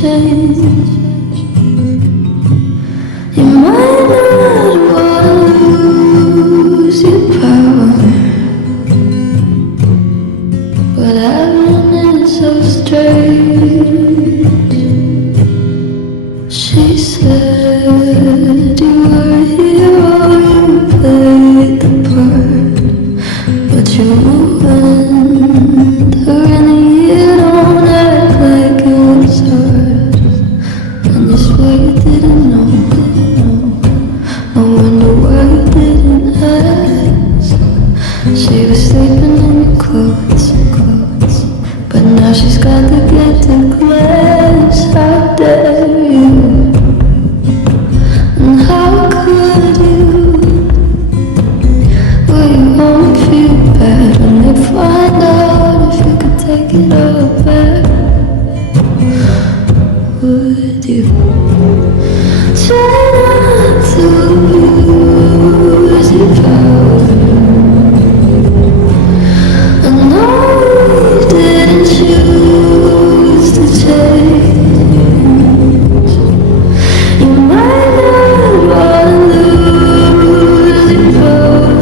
change. You might not want to lose your power, but heaven is so strange. She said you were a hero, you played the part, but you ruined her and you don't act like it was hers. And you swear you didn't know. No wonder why you didn't ask. She was sleeping in your clothes, but now she's got the gifted glass. How dare you? And how could you? Will you won't feel bad when they find out if you could take it all back? Would you try not to lose your power? I know you didn't choose to change. You might not want to lose your power,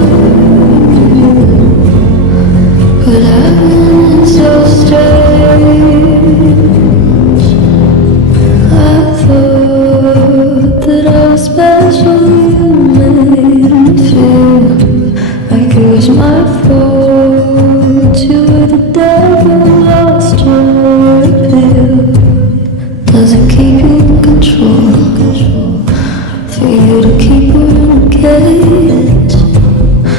but heaven is so strange. I thought that I was special. You made me feel like it was my fault. You were the devil, lost your appeal. Does it keep you in control? For you to keep her in a cage,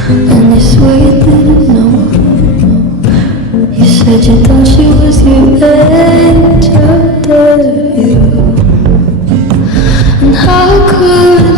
and you swear you didn't know. You said you thought she was your age. How dare you? And how could